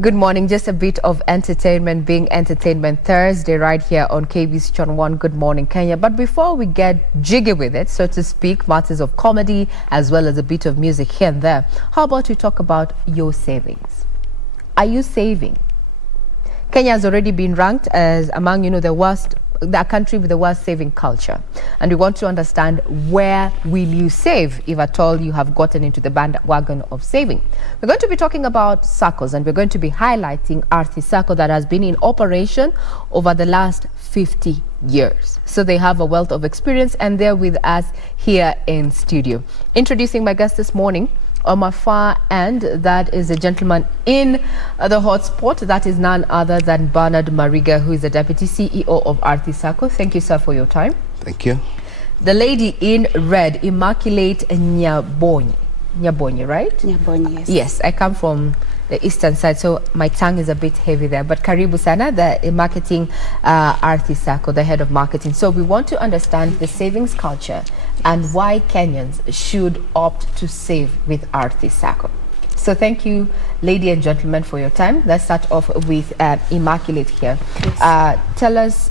Good morning. Just a bit of entertainment, being Entertainment Thursday right here on KBC Channel 1. Good morning, Kenya. But before we get jiggy with it, so to speak, matters of comedy as well as a bit of music here and there, how about we talk about your savings? Are you saving? Kenya has already been ranked as among, the country with the worst saving culture. And we want to understand, where will you save if at all you have gotten into the bandwagon of saving? We're going to be talking about Saccos, and we're going to be highlighting Ardhi Sacco that has been in operation over the last 50 years. So they have a wealth of experience, and they're with us here in studio. Introducing my guest this morning, on my far end, that is a gentleman in the hotspot. That is none other than Benard Mariga, who is the Deputy CEO of Ardhi Sacco. Thank you, sir, for your time. Thank you. The lady in red, Immaculate Nyabonyi. Nyabonyi, right? Nyabonyi, yes. Yes, I come from the eastern side, so my tongue is a bit heavy there. But Karibu Sana, the marketing Ardhi Sacco, the head of marketing. So we want to understand the savings culture and why Kenyans should opt to save with Ardhi Sacco. So thank you, lady and gentlemen, for your time. Let's start off with Immaculate here. Yes. Tell us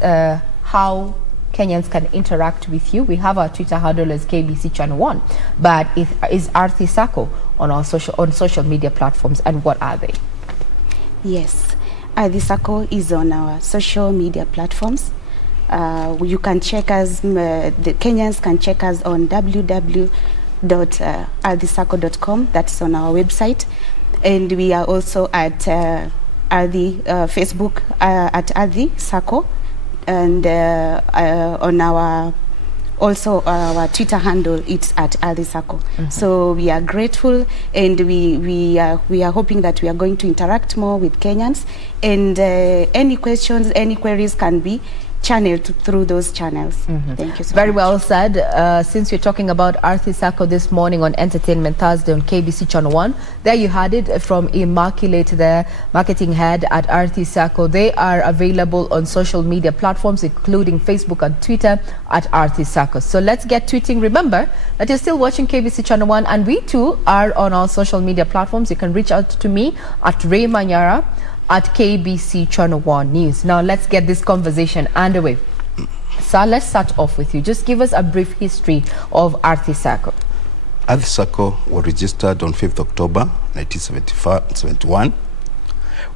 how Kenyans can interact with you. We have our Twitter handle as KBC Channel 1, but is Ardhi Sacco on our social media platforms, and what are they? Yes, Ardhi Sacco is on our social media platforms. You can check us, the Kenyans can check us on www.ardhisacco.com. That's on our website. And we are also at Ardhi, Facebook at Ardhi Sacco. And on our Twitter handle, it's at Ardhi Sacco. So we are grateful, and we are hoping that we are going to interact more with Kenyans, and any questions, any queries can be channeled through those channels. Thank you so much. Very well said. Since you're talking about Ardhi Sacco this morning on Entertainment Thursday on KBC Channel 1, there you had it from Immaculate, the marketing head at Ardhi Sacco. They are available on social media platforms, including Facebook and Twitter at Ardhi Sacco. So let's get tweeting. Remember that you're still watching KBC Channel 1, and we too are on our social media platforms. You can reach out to me at Manyara at KBC Channel 1 News. Now let's get this conversation underway. So let's start off with you. Just give us a brief history of Ardhi Sacco. Ardhi Sacco was registered on 5th October 1971.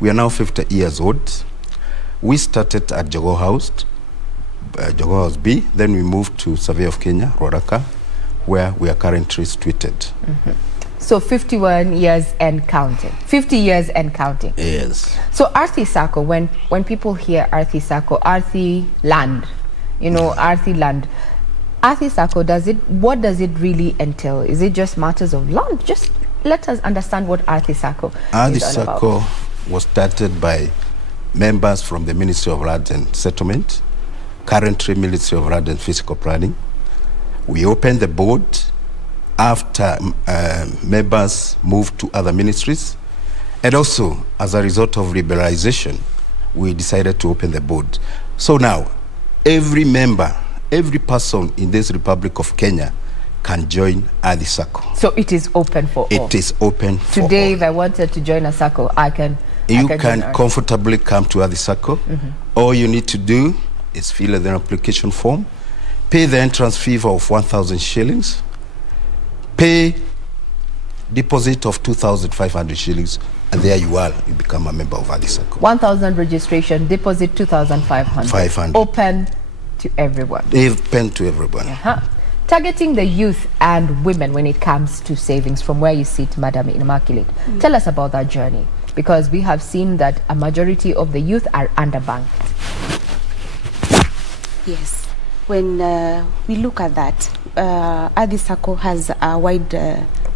We are now 50 years old. We started at Jogoo House B. Then we moved to Survey of Kenya, Ruaraka, where we are currently situated. So 51 years and counting. 50 years and counting. Yes. So Ardhi Sacco, when people hear Ardhi Sacco, Ardhi land, Ardhi land. Ardhi Sacco, what does it really entail? Is it just matters of land? Just let us understand what Ardhi Sacco is all about. Ardhi Sacco was started by members from the Ministry of Land and Settlement, currently Ministry of Land and Physical Planning. We opened the board after members moved to other ministries, and also as a result of liberalization, we decided to open the board. So now, every member, every person in this Republic of Kenya can join Ardhi Sacco. So it is open for all? It is open for Today, all. if I wanted to join a Sacco, You can comfortably come to Ardhi Sacco. All you need to do is fill an application form, pay the entrance fee of 1,000 shillings, pay deposit of 2,500 shillings, and there you are. You become a member of Ardhi Sacco. 1,000 registration, deposit 2,500. 500. Open to everyone. Open to everyone. Targeting the youth and women when it comes to savings, from where you sit, Madam Immaculate. Tell us about that journey, because we have seen that a majority of the youth are underbanked. Yes. When we look at that, Ardhi Sacco has a wide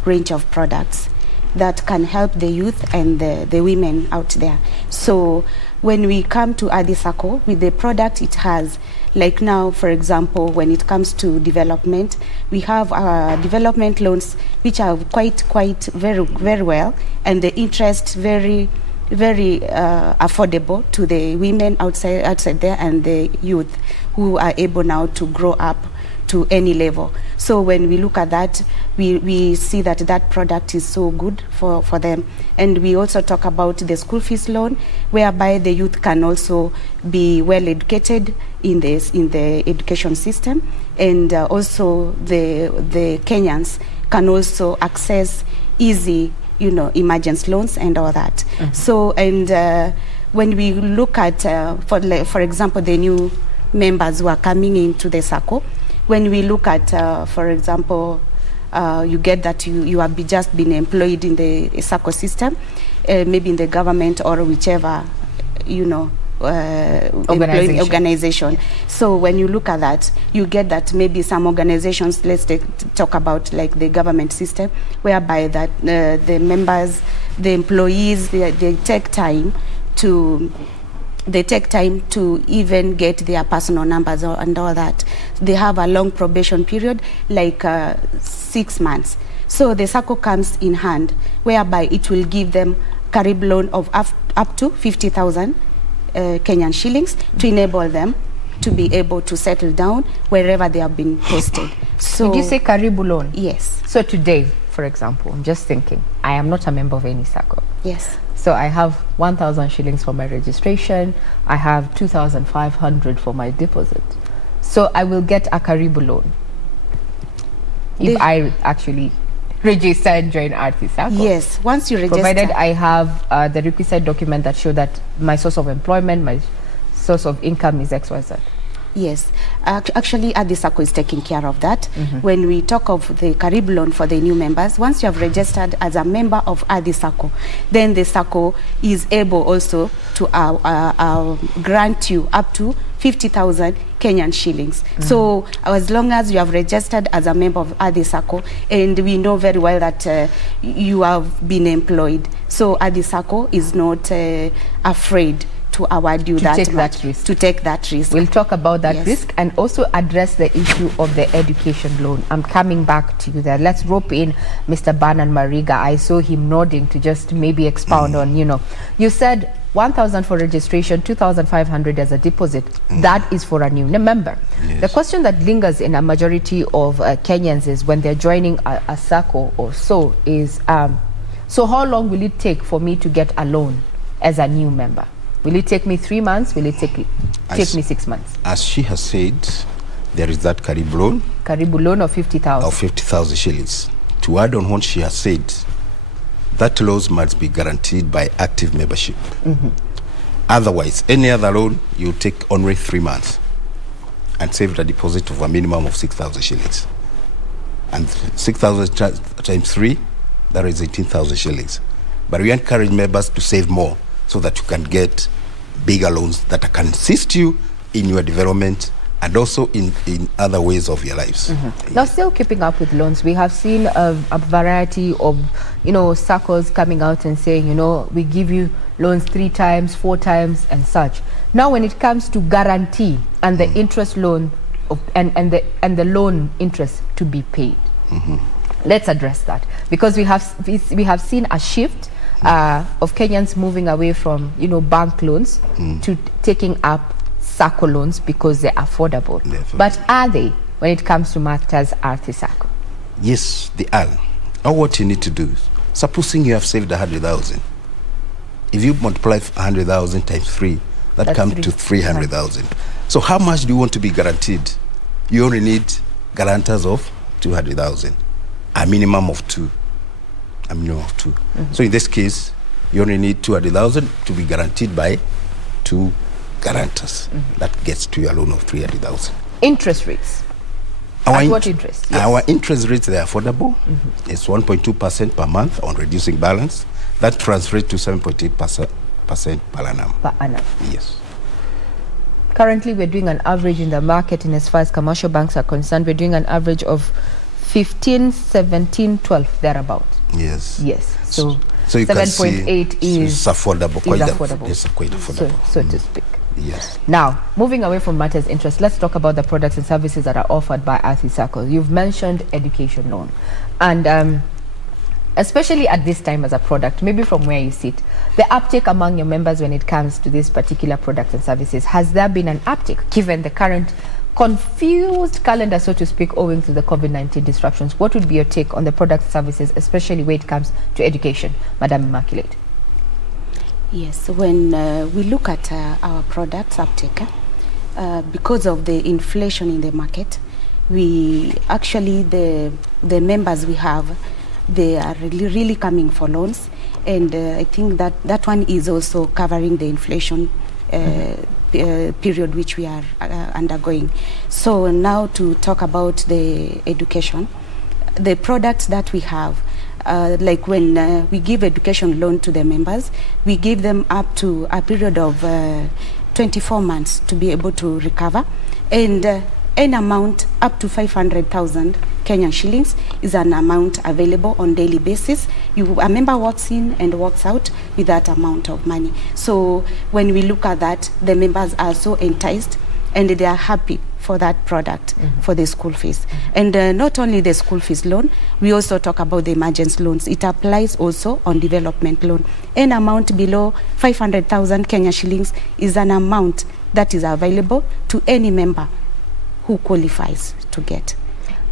range of products that can help the youth and the women out there. So when we come to Ardhi Sacco, with the product it has, like now, for example, when it comes to development, we have development loans which are quite very well, and the interest very affordable to the women outside there and the youth who are able now to grow up to any level. So when we look at that, we see that that product is so good for them. And we also talk about the school fees loan, whereby the youth can also be well educated in the education system, and also the Kenyans can also access easy, emergency loans and all that. So, and when we look at, for example, the new members who are coming into the Sacco, when we look at, for example, you get that you have just been employed in the Sacco system, maybe in the government or whichever, organization. Yeah. So when you look at that, you get that maybe some organizations, let's talk about like the government system, whereby that the members, the employees, they take time to even get their personal numbers and all that. They have a long probation period, like 6 months. So the Sacco comes in hand, whereby it will give them Carib loan of up to 50,000 Kenyan shillings to enable them to be able to settle down wherever they have been posted. So, did you say Karibu loan? Yes. So today, for example, I'm just thinking, I am not a member of any Sacco. Yes. So I have 1,000 shillings for my registration. I have 2,500 for my deposit. So I will get a Karibu loan if I actually register and join Ardhi Sacco. Yes, once you register. Provided I have the requisite document that show that my source of employment, my source of income is XYZ. Yes, actually Ardhi Sacco is taking care of that. When we talk of the Carib loan for the new members, once you have registered as a member of Ardhi Sacco, then the Sacco is able also to grant you up to 50,000 Kenyan shillings. So as long as you have registered as a member of Ardhi Sacco, and we know very well that you have been employed, so Ardhi Sacco is not afraid to award you that risk. To take that risk. We'll talk about that risk and also address the issue of the education loan. I'm coming back to you there. Let's rope in Mr. Benard Mariga. I saw him nodding to just maybe expound on, you said 1,000 for registration, 2,500 as a deposit. That is for a new member. Yes. The question that lingers in a majority of Kenyans is when they're joining a Sacco or so is, so how long will it take for me to get a loan as a new member? Will it take me 3 months? Will it take me 6 months? As she has said, there is that Karibu loan. Karibu loan of 50,000. Of 50,000 shillings. To add on what she has said, that loan must be guaranteed by active membership. Otherwise, any other loan, you take only 3 months and save the deposit of a minimum of 6,000 shillings. And 6,000 times 3, that is 18,000 shillings. But we encourage members to save more so that you can get bigger loans that can assist you in your development and also in other ways of your lives. Now, still keeping up with loans, we have seen a variety of, Saccos coming out and saying, we give you loans 3 times, 4 times and such. Now, when it comes to guarantee and the interest loan and the loan interest to be paid, let's address that, because we have seen a shift of Kenyans moving away from bank loans to taking up Sacco loans because they're affordable. But are they when it comes to matters Ardhi Sacco? Yes, they are. Now what you need to do, supposing you have saved 100,000, if you multiply 100,000 times 3, that comes to 300,000. So how much do you want to be guaranteed? You only need guarantors of 200,000, a minimum of 2. So in this case, you only need 200,000 to be guaranteed by 2 guarantors. That gets to your loan of 300,000. Interest rates. What interest? Yes. Our interest rates, they are affordable. It's 1.2% per month on reducing balance. That translates to 7.8% per annum. Per annum. Yes. Currently, we're doing an average in the market, and as far as commercial banks are concerned, we're doing an average of 15, 17, 12, thereabout. Yes. Yes. So you 7.8 is affordable. It's quite affordable. So to speak. Yes. Now, moving away from matters interest, let's talk about the products and services that are offered by Ardhi Sacco. You've mentioned education loan, and especially at this time as a product, maybe from where you sit, the uptake among your members when it comes to these particular products and services, has there been an uptake given the current confused calendar, so to speak, owing to the COVID-19 disruptions. What would be your take on the product services, especially when it comes to education, Madam Immaculate? Yes, when we look at our products uptake, because of the inflation in the market, we actually, the members we have, they are really coming for loans, and I think that one is also covering the inflation period which we are undergoing. So now to talk about the education, the products that we have, like when we give education loan to the members, we give them up to a period of 24 months to be able to recover, and an amount up to 500,000 Kenyan shillings is an amount available on daily basis. A member walks in and walks out with that amount of money. So when we look at that, the members are so enticed and they are happy for that product, for the school fees. And not only the school fees loan, we also talk about the emergency loans. It applies also on development loan. An amount below 500,000 Kenya shillings is an amount that is available to any member who qualifies to get.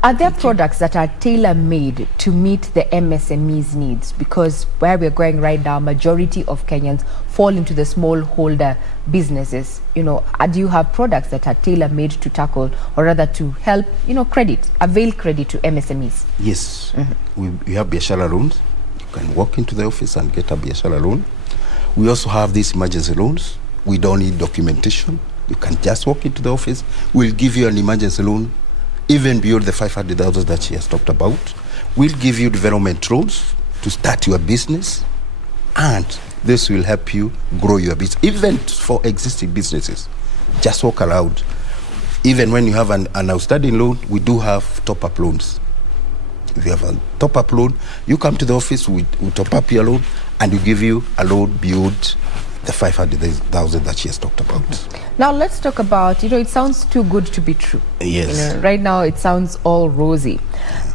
Are there products that are tailor-made to meet the MSME's needs? Because where we're going right now, majority of Kenyans fall into the smallholder businesses. You know, do you have products that are tailor-made to tackle, or rather to help, avail credit to MSMEs? Yes, we have biashara loans. You can walk into the office and get a biashara loan. We also have these emergency loans. We don't need documentation. You can just walk into the office. We'll give you an emergency loan, even beyond the 500,000 that she has talked about. We'll give you development loans to start your business, and this will help you grow your business, even for existing businesses. Just walk around. Even when you have an outstanding loan, we do have top-up loans. If you have a top-up loan, you come to the office, we top up your loan, and we give you a loan beyond the 500,000 that she has talked about. Now let's talk about, it sounds too good to be true. Yes. Right now it sounds all rosy.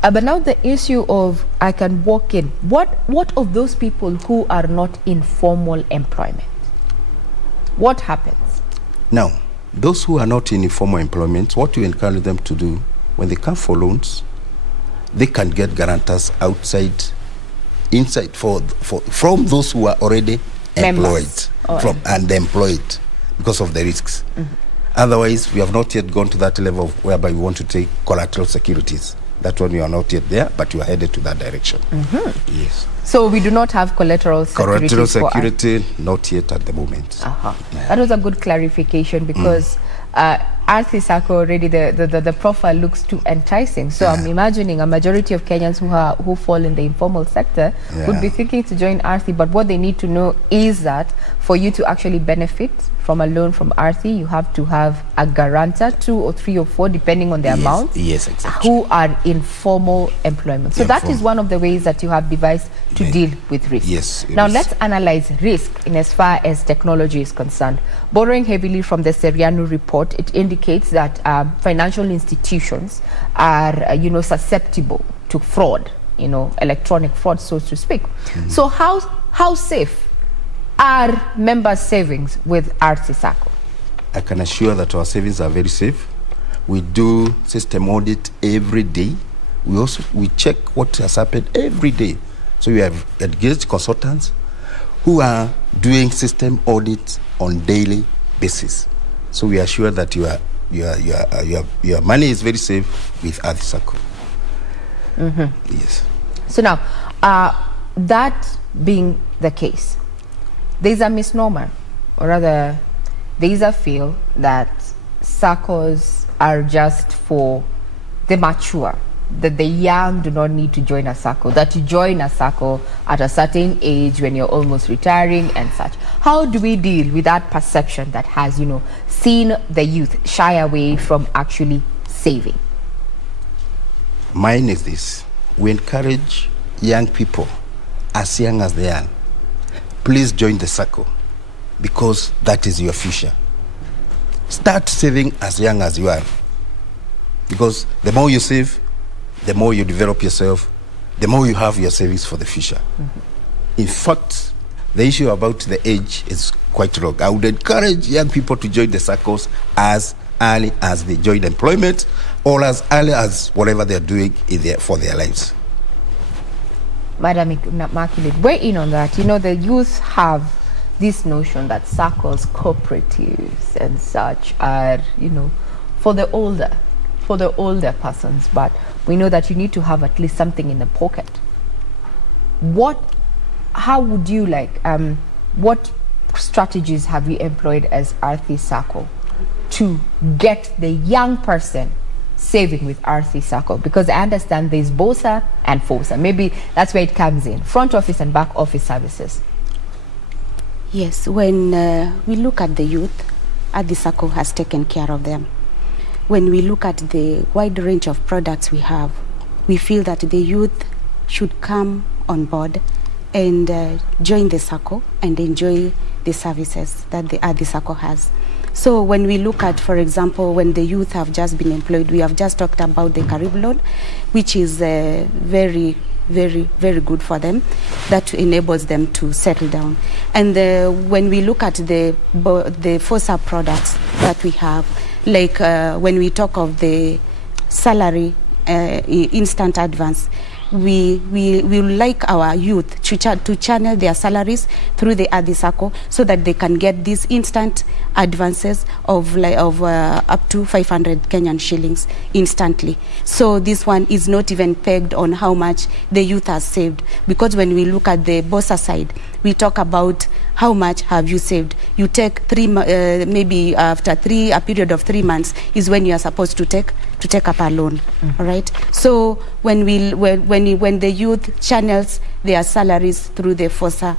But now the issue of I can walk in, what of those people who are not in formal employment? What happens? Now, those who are not in informal employment, what we encourage them to do, when they come for loans, they can get guarantors outside, inside, from those who are already employed, and employed, because of the risks. Otherwise, we have not yet gone to that level whereby we want to take collateral securities. That one we are not yet there, but we are headed to that direction. Yes. So we do not have collateral security. Collateral security, not yet at the moment. Yeah. That was a good clarification, because Ardhi Sacco already, the profile looks too enticing. So I'm imagining a majority of Kenyans who fall in the informal sector would be thinking to join Ardhi, but what they need to know is that for you to actually benefit from a loan from Ardhi, you have to have a guarantor, 2 or 3 or 4, depending on the amount, exactly, who are in formal employment. So that is one of the ways that you have devised to deal with risk. Yes. Now let's analyze risk in as far as technology is concerned. Borrowing heavily from the Seriano report, it indicates that financial institutions are, susceptible to fraud, electronic fraud, so to speak. So how safe are members' savings with Ardhi Sacco? I can assure that our savings are very safe. We do system audit every day. We check what has happened every day. So we have engaged consultants who are doing system audits on daily basis. So we are sure that your money is very safe with Ardhi Sacco. Yes. So now, that being the case, there's a misnomer, or rather, there's a feel that SACCOs are just for the mature, that the young do not need to join a SACCO, that you join a SACCO at a certain age when you're almost retiring and such. How do we deal with that perception that has, seen the youth shy away from actually saving? Mine is this. We encourage young people, as young as they are, please join the SACCO, because that is your future. Start saving as young as you are, because the more you save, the more you develop yourself, the more you have your savings for the future. In fact, the issue about the age is quite wrong. I would encourage young people to join the Saccos as early as they join employment or as early as whatever they're doing for their lives. Madam Immaculate, weigh in on that. You know, the youth have this notion that Saccos, cooperatives and such are, you know, for the older persons, but we know that you need to have at least something in the pocket. How would you what strategies have you employed as Ardhi Sacco to get the young person saving with Ardhi Sacco? Because I understand there's BOSA and FOSA. Maybe that's where it comes in, front office and back office services. Yes, when we look at the youth, Ardhi Sacco has taken care of them. When we look at the wide range of products we have, we feel that the youth should come on board and join the Sacco and enjoy the services that the Ardhi Sacco has. So when we look at, for example, when the youth have just been employed, we have just talked about the Karibu loan, which is very, very, very good for them. That enables them to settle down. And when we look at the FOSA products that we have, like when we talk of the salary instant advance, we like our youth to channel their salaries through the Ardhi Sacco so that they can get these instant advances of up to 500 Kenyan shillings instantly. So this one is not even pegged on how much the youth has saved, because when we look at the BOSA side, we talk about how much have you saved. You take maybe after a period of 3 months is when you are supposed to take up a loan. All right. So when the youth channels their salaries through the FOSA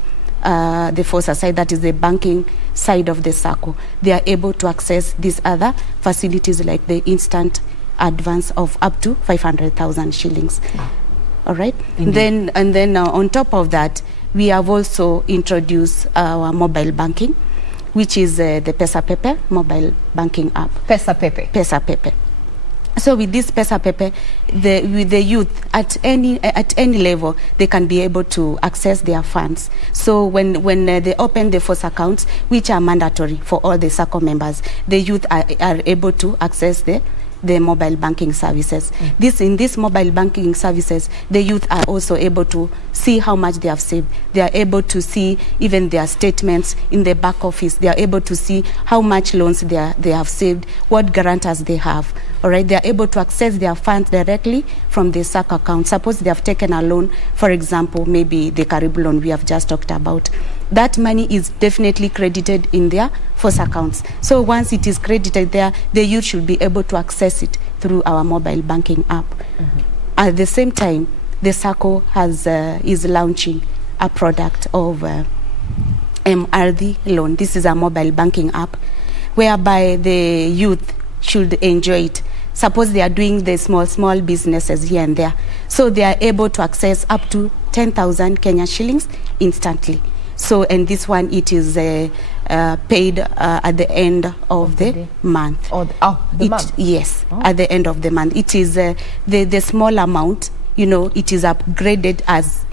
side, that is the banking side of the Sacco, they are able to access these other facilities like the instant advance of up to 500,000 shillings. All right. And then on top of that, we have also introduced our mobile banking, which is the Pesa Pepe mobile banking app. Pesa Pepe. Pesa Pepe. So with this Pesa Pepe, with the youth at any level, they can be able to access their funds. So when they open the FOSA accounts, which are mandatory for all the Sacco members, the youth are able to access the mobile banking services. In this mobile banking services, the youth are also able to see how much they have saved. They are able to see even their statements in the back office. They are able to see how much loans they have saved, what guarantors they have. All right, they are able to access their funds directly from the Sacco account. Suppose they have taken a loan, for example, maybe the Karibu loan we have just talked about. That money is definitely credited in their FOSA accounts. So once it is credited there, the youth should be able to access it through our mobile banking app. At the same time, the Sacco is launching a product of Ardhi loan. This is a mobile banking app whereby the youth should enjoy it. Suppose they are doing the small businesses here and there, so they are able to access up to 10,000 Kenya shillings instantly. So, and this one, it is paid at the end of the month. Month? Yes, at the end of the month. It is the small amount, you know, it is upgraded as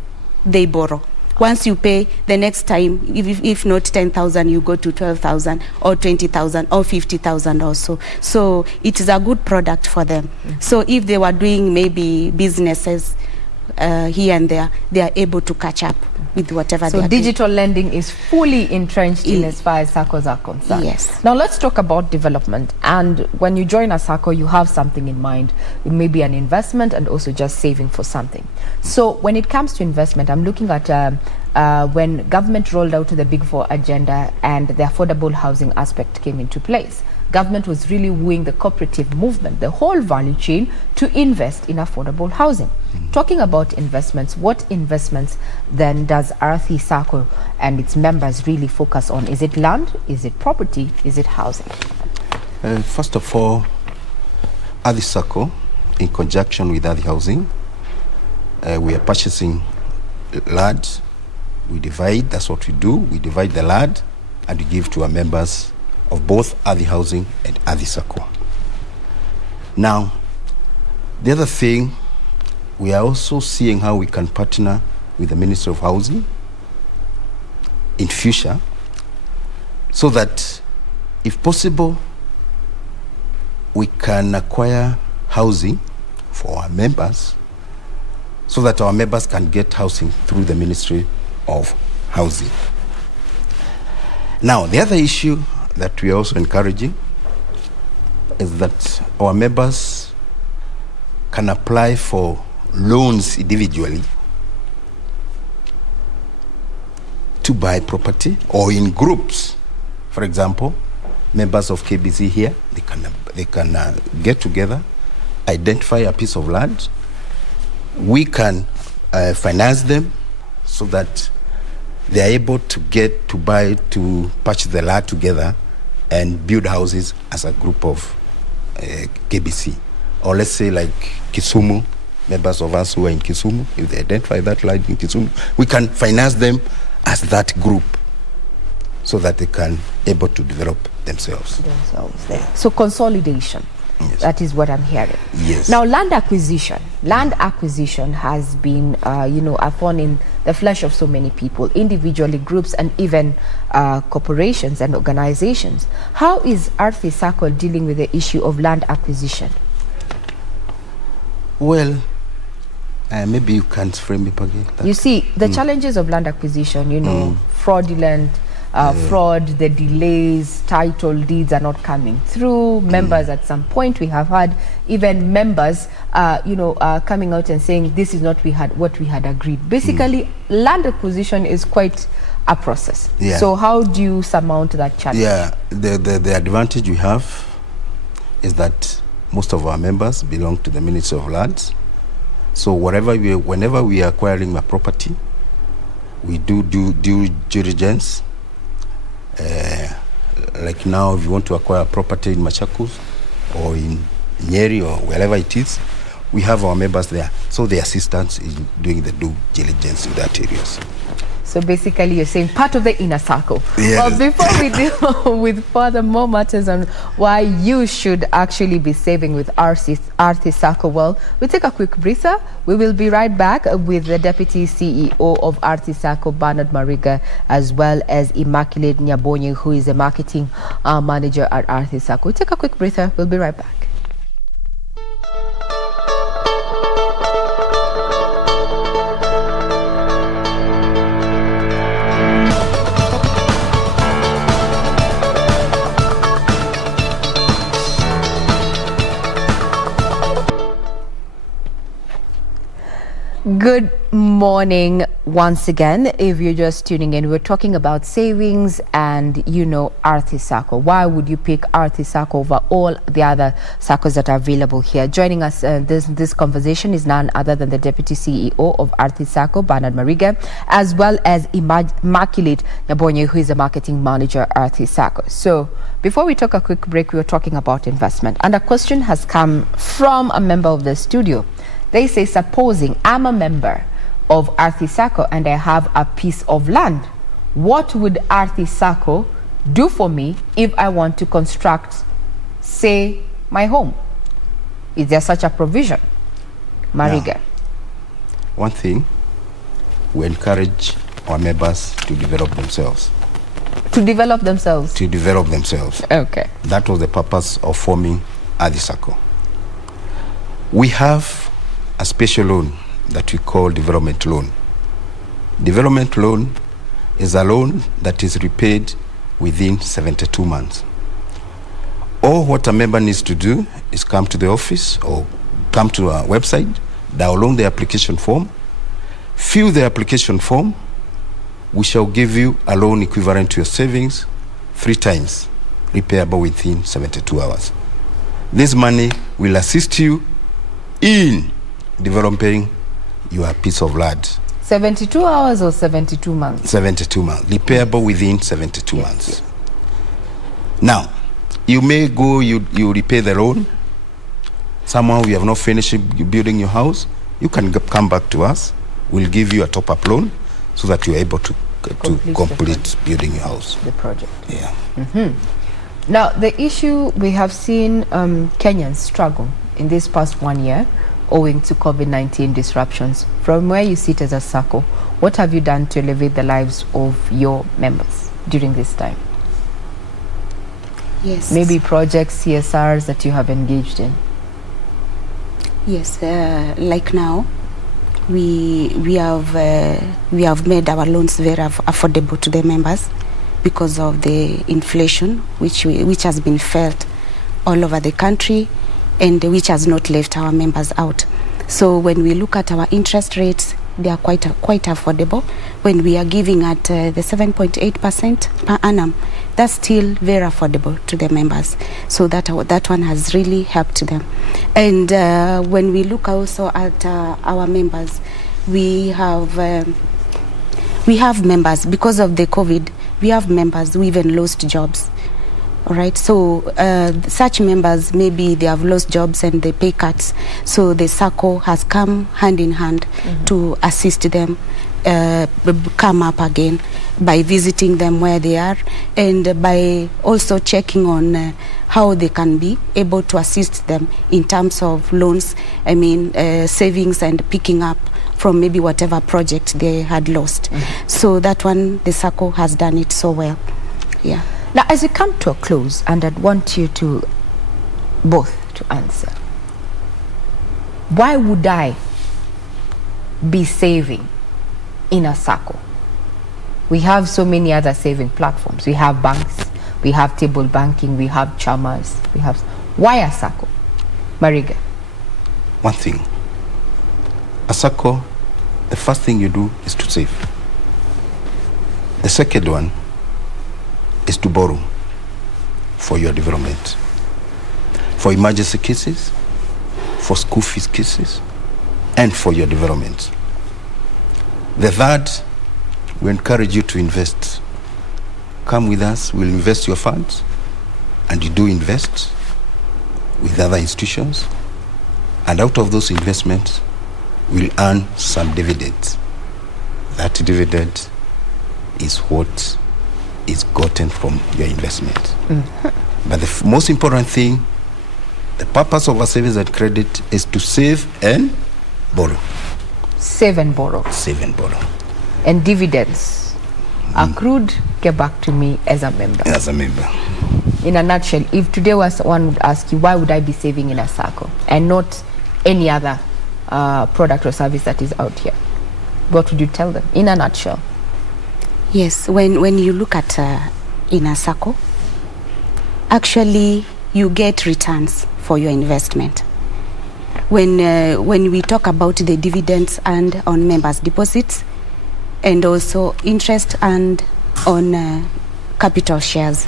they borrow. Once you pay, the next time, if not 10,000, you go to 12,000 or 20,000 or 50,000 also. So it is a good product for them. So if they were doing maybe businesses here and there, they are able to catch up with whatever they are doing. So digital lending is fully entrenched in as far as Saccos are concerned. Yes. Now let's talk about development. And when you join a Sacco, you have something in mind. It may be an investment and also just saving for something. So when it comes to investment, I'm looking at when government rolled out the Big Four agenda and the affordable housing aspect came into place. Government was really wooing the cooperative movement, the whole value chain, to invest in affordable housing. Talking about investments, what investments then does Ardhi Sacco and its members really focus on? Is it land? Is it property? Is it housing? First of all, Ardhi Sacco, in conjunction with Ardhi Housing, we are purchasing land. We divide, that's what we do. We divide the land and we give to our members of both Ardhi Housing and Ardhi Sacco. Now, the other thing, we are also seeing how we can partner with the Ministry of Housing in future so that, if possible, we can acquire housing for our members, so that our members can get housing through the Ministry of Housing. Now, the other issue that we are also encouraging is that our members can apply for loans individually to buy property, or in groups. For example, members of KBC here, they can get together, identify a piece of land. We can finance them so that they are able to purchase the land together and build houses as a group of KBC. Or let's say like Kisumu, members of us who are in Kisumu, if they identify that land in Kisumu, we can finance them as that group so that they can able to develop themselves there. So consolidation. Yes. That is what I'm hearing. Yes. Now, land acquisition. Land acquisition has been, a thorn in the flesh of so many people, individually, groups, and even corporations and organizations. How is Ardhi Sacco dealing with the issue of land acquisition? Well, maybe you can frame it again. You see, the challenges of land acquisition, fraudulent, fraud, the delays, title deeds are not coming through. Members at some point, we have had even members, coming out and saying this is not what we had agreed. Basically, land acquisition is quite a process. Yeah. So how do you surmount that challenge? Yeah, the advantage we have is that most of our members belong to the Ministry of Lands. So whenever we are acquiring a property, we do due diligence. Like now, if you want to acquire a property in Machakos or in Nyeri or wherever it is, we have our members there. So the assistance is doing the due diligence in that areas. So basically, you're saying part of the inner circle. Yes. Well, before we deal with further matters on why you should actually be saving with Ardhi Sacco, well, we take a quick breather. We will be right back with the Deputy CEO of Ardhi Sacco, Benard Mariga, as well as Immaculate Nyabonyi, who is the marketing manager at Ardhi Sacco. We take a quick breather. We'll be right back. Good morning once again. If you're just tuning in, we're talking about savings and, Ardhi Sacco. Why would you pick Ardhi Sacco over all the other Saccos that are available here? Joining us this conversation is none other than the Deputy CEO of Ardhi Sacco, Benard Mariga, as well as Immaculate Nyabonyi, who is the marketing manager at Ardhi Sacco. So before we took a quick break, we were talking about investment. And a question has come from a member of the studio. They say, supposing I'm a member of Ardhi Sacco and I have a piece of land, what would Ardhi Sacco do for me if I want to construct, say, my home? Is there such a provision? Mariga. Yeah. One thing, we encourage our members to develop themselves. To develop themselves? To develop themselves. Okay. That was the purpose of forming Ardhi Sacco. We have a special loan that we call development loan. Development loan is a loan that is repaid within 72 months. All what a member needs to do is come to the office or come to our website, download the application form, fill the application form. We shall give you a loan equivalent to your savings 3 times, repayable within 72 hours. This money will assist you in developing your piece of land. 72 hours or 72 months? 72 months, repayable within 72 months. Now, you may go, you repay the loan. Somehow you have not finished building your house. You can come back to us. We'll give you a top-up loan so that you're able to complete building your house. The project. Yeah. Now, the issue we have seen Kenyans struggle in this past 1 year owing to COVID-19 disruptions. From where you sit as a Sacco, what have you done to elevate the lives of your members during this time? Yes. Maybe projects, CSRs that you have engaged in? Yes, like now, we have made our loans very affordable to the members because of the inflation which has been felt all over the country and which has not left our members out. So when we look at our interest rates, they are quite affordable. When we are giving at the 7.8% per annum, that's still very affordable to the members. So that one has really helped them. And when we look also at our members, we have members, because of the COVID, we have members who even lost jobs. All right, so such members, maybe they have lost jobs and they pay cuts. So the Sacco has come hand in hand to assist them come up again by visiting them where they are and by also checking on how they can be able to assist them in terms of loans, savings and picking up from maybe whatever project they had lost. So that one, the Sacco has done it so well. Yeah. Now, as we come to a close, and I'd want you to both to answer, why would I be saving in a Sacco? We have so many other saving platforms. We have banks, we have table banking, we have chamas, why a Sacco? Mariga. One thing, a Sacco, the first thing you do is to save. The second one is to borrow for your development, for emergency cases, for school fees cases, and for your development. The third, we encourage you to invest. Come with us, we'll invest your funds, and you do invest with other institutions, and out of those investments, we'll earn some dividends. That dividend is what is gotten from your investment. But the most important thing, the purpose of our savings and credit is to save and borrow. Save and borrow. Save and borrow. And dividends accrued get back to me as a member. As a member. In a nutshell, if today one would ask you, why would I be saving in a Sacco and not any other product or service that is out here, what would you tell them in a nutshell? Yes, when you look at in a Sacco, actually you get returns for your investment. When we talk about the dividends and on members' deposits, and also interest and on capital shares,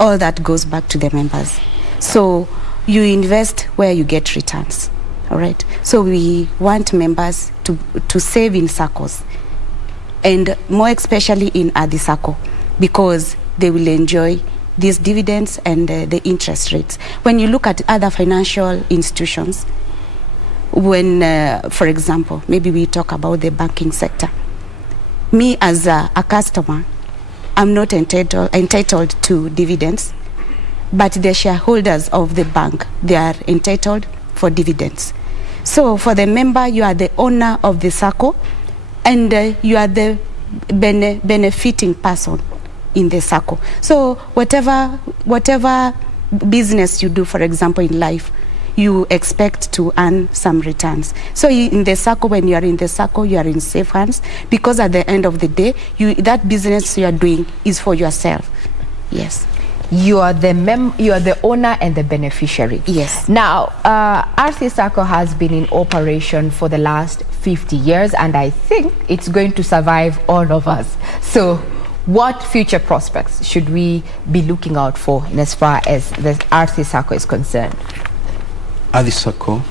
all that goes back to the members. So you invest where you get returns. All right. So we want members to save in Saccos, and more especially in Ardhi Sacco, because they will enjoy these dividends and the interest rates. When you look at other financial institutions, when, for example, maybe we talk about the banking sector, me as a customer, I'm not entitled to dividends, but the shareholders of the bank, they are entitled for dividends. So for the member, you are the owner of the Sacco, and you are the benefiting person in the Sacco. So whatever business you do, for example, in life, you expect to earn some returns. So in the Sacco, when you are in the Sacco, you are in safe hands, because at the end of the day, that business you are doing is for yourself. Yes. You are the owner and the beneficiary. Yes. Now, Ardhi Sacco has been in operation for the last 50 years, and I think it's going to survive all of us. So what future prospects should we be looking out for in as far as the Ardhi Sacco is concerned? Ardhi Sacco,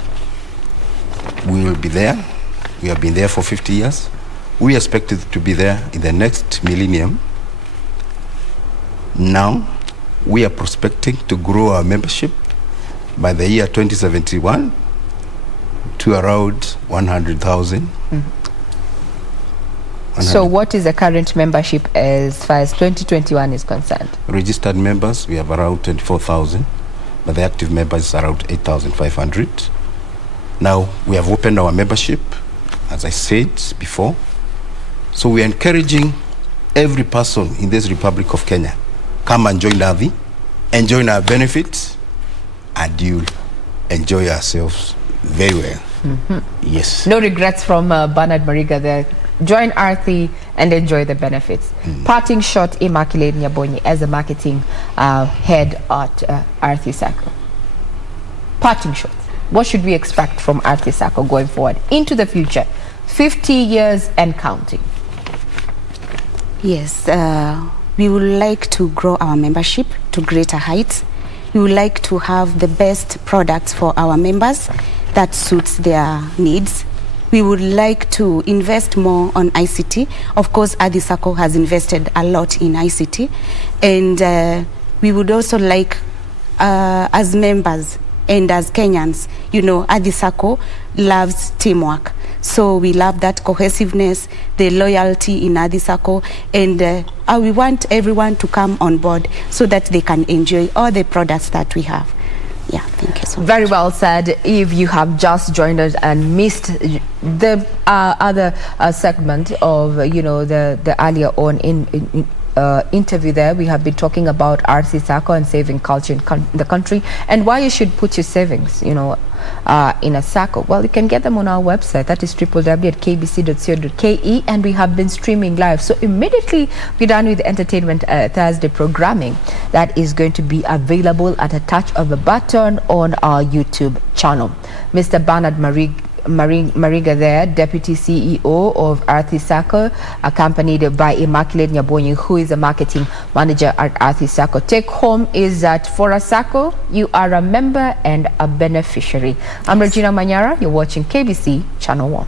we will be there. We have been there for 50 years. We expect it to be there in the next millennium. Now, we are prospecting to grow our membership by the year 2071 to around 100,000. So what is the current membership as far as 2021 is concerned? Registered members, we have around 24,000, but the active members is around 8,500. Now, we have opened our membership, as I said before. So we are encouraging every person in this Republic of Kenya, come and join Ardhi. enjoying our benefits, and you enjoy yourselves very well. Yes. No regrets from Benard Mariga there. Join Ardhi and enjoy the benefits. Parting shot, Immaculate Nyabonyi as the marketing head at Ardhi Sacco. Parting shot. What should we expect from Ardhi Sacco going forward into the future? 50 years and counting. Yes, we would like to grow our membership to greater heights. We would like to have the best products for our members that suits their needs. We would like to invest more on ICT. Of course, Ardhi Sacco has invested a lot in ICT. And we would also like, as members and as Kenyans, you know, Ardhi Sacco loves teamwork. So we love that cohesiveness, the loyalty in Ardhi Sacco, and we want everyone to come on board so that they can enjoy all the products that we have. Yeah, thank you so much. Very well said. If you have just joined us and missed the other segment of, the earlier on interview there, we have been talking about Ardhi Sacco and saving culture in the country and why you should put your savings, in a Sacco. Well, you can get them on our website. That is www.kbc.co.ke, and we have been streaming live. So immediately we're done with the Entertainment Thursday programming that is going to be available at a touch of a button on our YouTube channel. Mr. Benard Mariga there, Deputy CEO of Ardhi Sacco, accompanied by Immaculate Nyabonyi, who is a marketing manager at Ardhi Sacco. Take home is that for a Sacco, you are a member and a beneficiary. I'm Regina Manyara. You're watching KBC Channel 1.